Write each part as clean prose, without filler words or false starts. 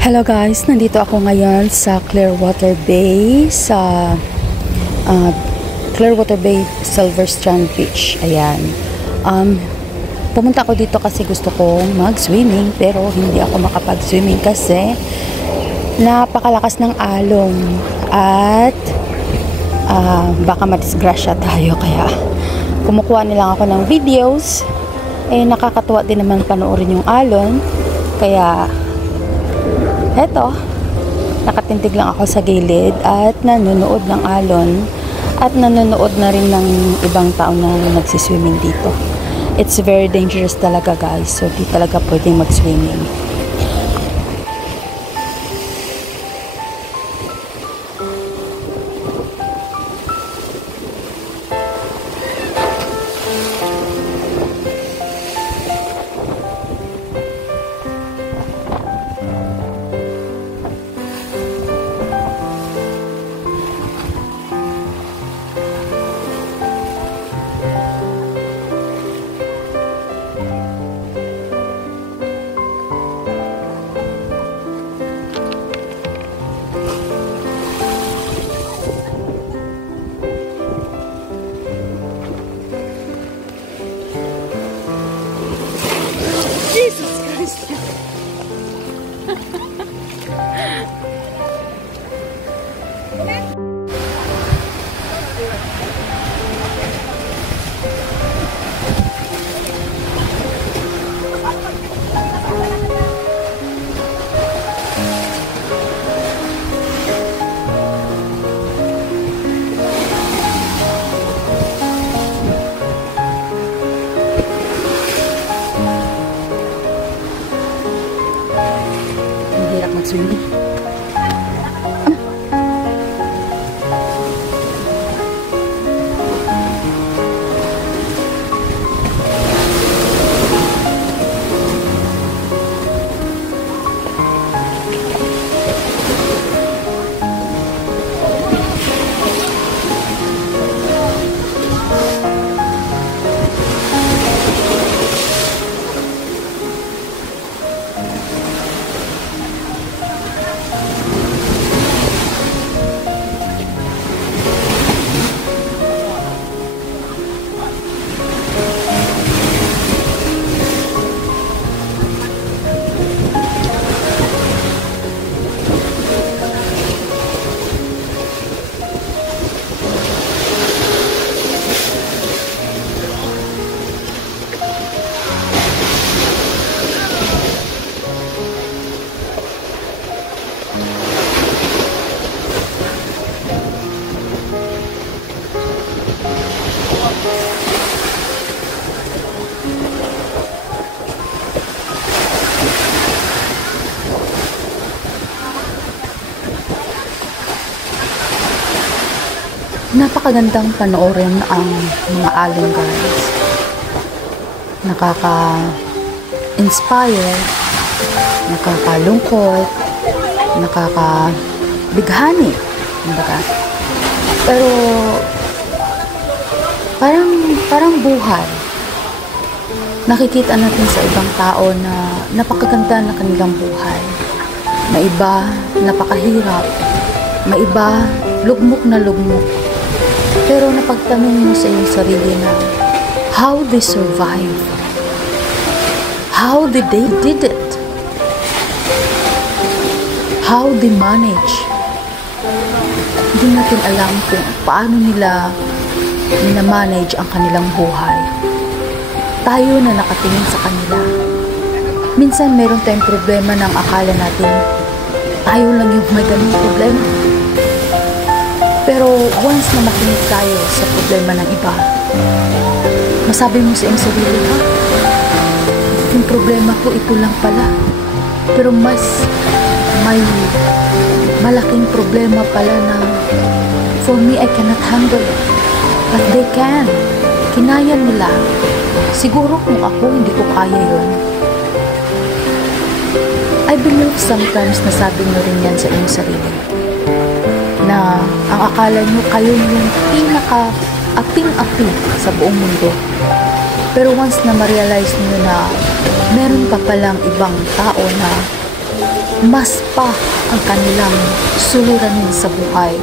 Hello guys, nandito ako ngayon sa Clearwater Bay Clearwater Bay Silver Strand Beach. Ayan. Pumunta ako dito kasi gusto kong mag-swimming pero hindi ako makapag-swimming kasi napakalakas ng alon at baka madisgrasya tayo, kaya kumukuha nilang ako ng videos. Nakakatuwa din naman panoorin yung alon, kaya eto, nakatindig lang ako sa gilid at nanonood ng alon at nanonood na rin ng ibang tao na nagsiswimming dito. It's very dangerous talaga guys, so di talaga pwedeng mag-swimming. Jesus Christ. Hirap mag-swimming. Napakagandang panoorin ang mga alon guys. Nakaka-inspire, nakakalungkot, nakakabighani, kumbaga. Pero parang buhay. Nakikita natin sa ibang tao na napakaganda na kanilang buhay. May iba napakahirap, may iba lugmok na lugmok. Pero napagtanong mo sa iyong sarili na how they survive, how they did it, how they manage. Hindi natin alam kung paano nila minamanage ang kanilang buhay. Tayo na nakatingin sa kanila. Minsan meron tayong problema ng akala natin tayo lang yung may ganung problema. Pero once na makinig tayo sa problema ng iba, masabi mo sa iyong sarili, ha? Yung problema ko, ito lang pala. Pero mas may malaking problema pala na for me, I cannot handle it. But they can. Kinaya nila. Siguro kung ako, hindi ko kaya yun. I believe sometimes nasabi nyo rin yan sa iyong sarili. Na ang akala nyo kayo yung pinaka-aping-api sa buong mundo. Pero once na ma-realize nyo na meron pa palang ibang tao na mas pa ang kanilang suliranin sa buhay.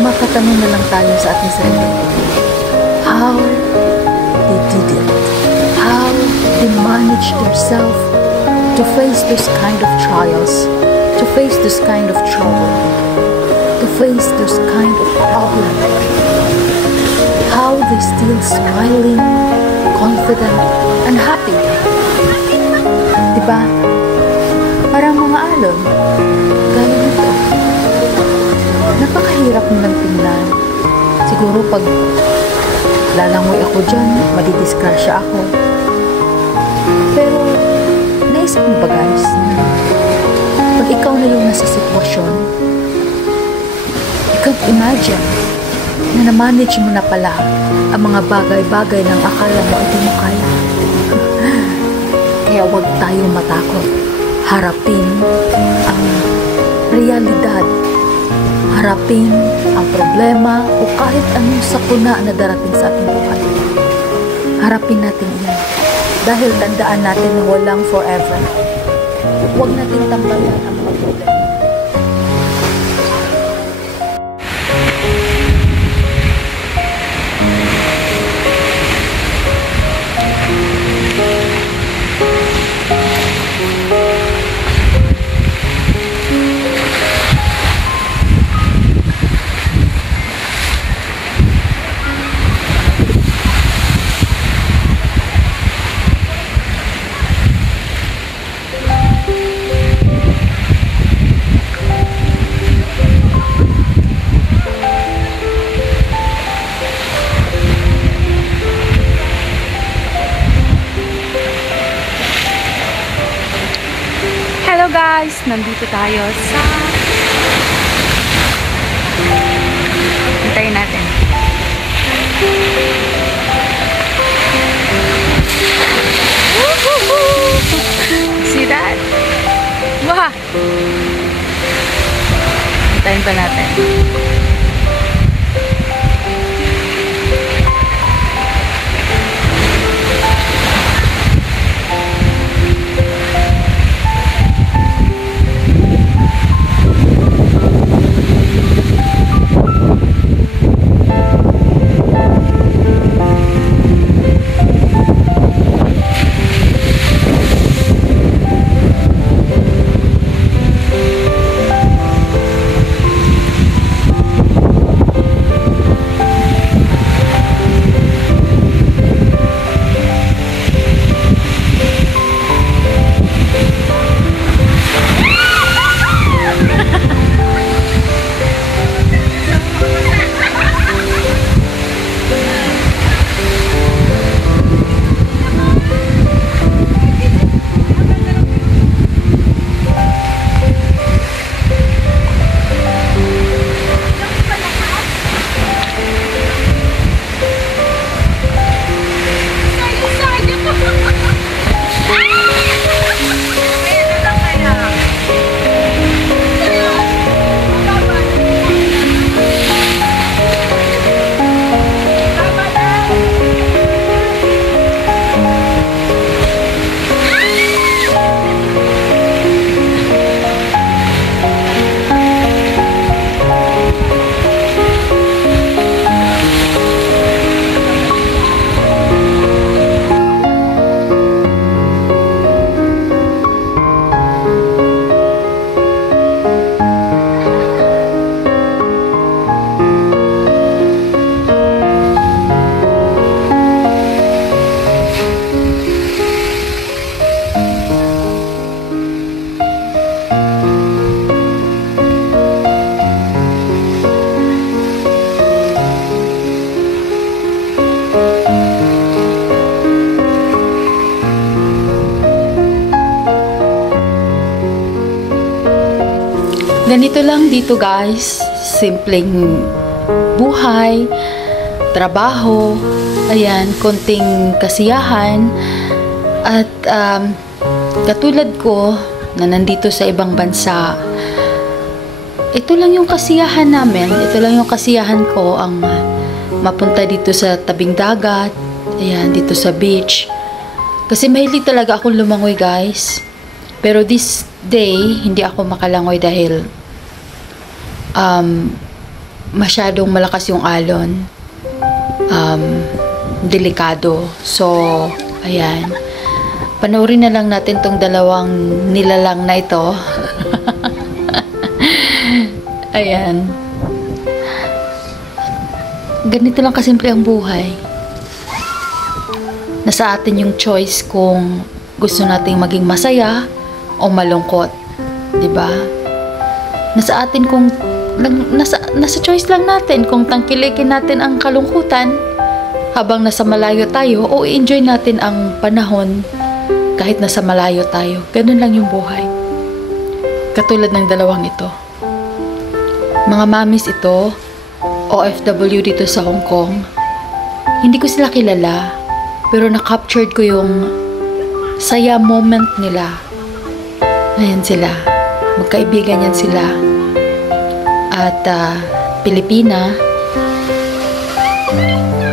Makatanong na lang tayo sa ating sarili. How they did it? How they managed themselves to face those kind of trials, to face this kind of trouble, to face those kind of problems. How they still smiling, confident, and happy. Diba? Parang mga alon. Gaya nito. Napakahirap nilang tingnan. Siguro pag lalangoy ako dyan, madidisgrasya ako. Pero, naisip mo ba guys, na pag ikaw na yung nasa sitwasyon, you can't imagine na na-manage mo na pala ang mga bagay-bagay ng akala mo hindi mo kaya. Kaya huwag tayong matakot. Harapin ang realidad. Harapin ang problema o kahit anong sakuna na darating sa ating buhay. Harapin natin yan. Dahil tandaan natin na walang forever. Huwag natin tambalan ang mga problema. Hello guys! Nandito tayo sa... Hintayin natin. See that? Wah! Hintayin pa natin. Ganito lang dito guys, simpleng buhay, trabaho, ayan, konting kasiyahan, at katulad ko na nandito sa ibang bansa, ito lang yung kasiyahan namin, ito lang yung kasiyahan ko, ang mapunta dito sa tabing dagat, ayan, dito sa beach, Kasi mahilig talaga akong lumangoy, guys. Pero this day, hindi ako makalangoy dahil masyadong malakas yung alon. Delikado. So, ayan. Panoorin na lang natin tong dalawang nilalang na ito. Ayan. Ganito lang kasimple ang buhay. Nasa atin yung choice kung gusto nating maging masaya o malungkot. 'Di ba? Nasa atin kung nasa choice lang natin kung tangkilikin natin ang kalungkutan habang nasa malayo tayo o enjoy natin ang panahon kahit nasa malayo tayo. Ganun lang yung buhay. Katulad ng dalawang ito. Mga mamis ito, OFW dito sa Hong Kong. Hindi ko sila kilala, pero na-captured ko yung saya moment nila. Ayan sila. Magkaibigan yan sila. At Pilipina.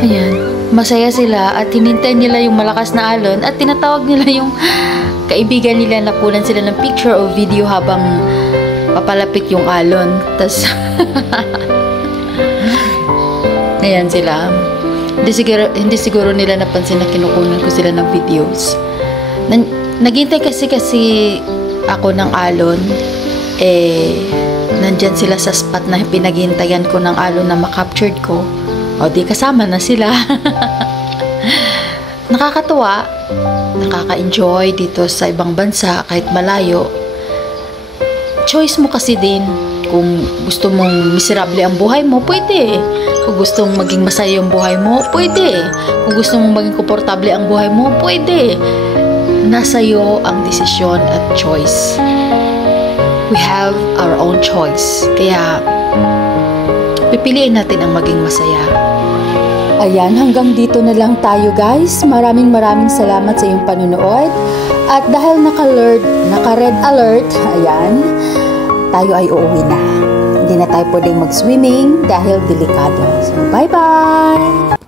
Ayan. Masaya sila at hinintay nila yung malakas na alon at tinatawag nila yung kaibigan nila na kunan sila ng picture o video habang papalapit yung alon. Tas ayan sila. Hindi siguro nila napansin na kinukunan ko sila ng videos. Naghintay kasi ako ng alon. Nandyan sila sa spot na pinaghintayan ko ng alon na makaptured ko. O di kasama na sila. Nakakatuwa. Nakaka-enjoy dito sa ibang bansa kahit malayo. Choice mo kasi din. Kung gusto mong miserable ang buhay mo, pwede. Kung gusto mong maging masaya ang buhay mo, pwede. Kung gusto mong maging komportable ang buhay mo, pwede. Nasa iyo ang desisyon at choice. We have our own choice. Kaya, pipiliin natin ang maging masaya. Ayan, hanggang dito na lang tayo, guys. Maraming salamat sa iyong panunood. At dahil naka-red alert, ayan, tayo ay uuwi na. Hindi na tayo pwedeng mag-swimming dahil delikado. So, bye-bye!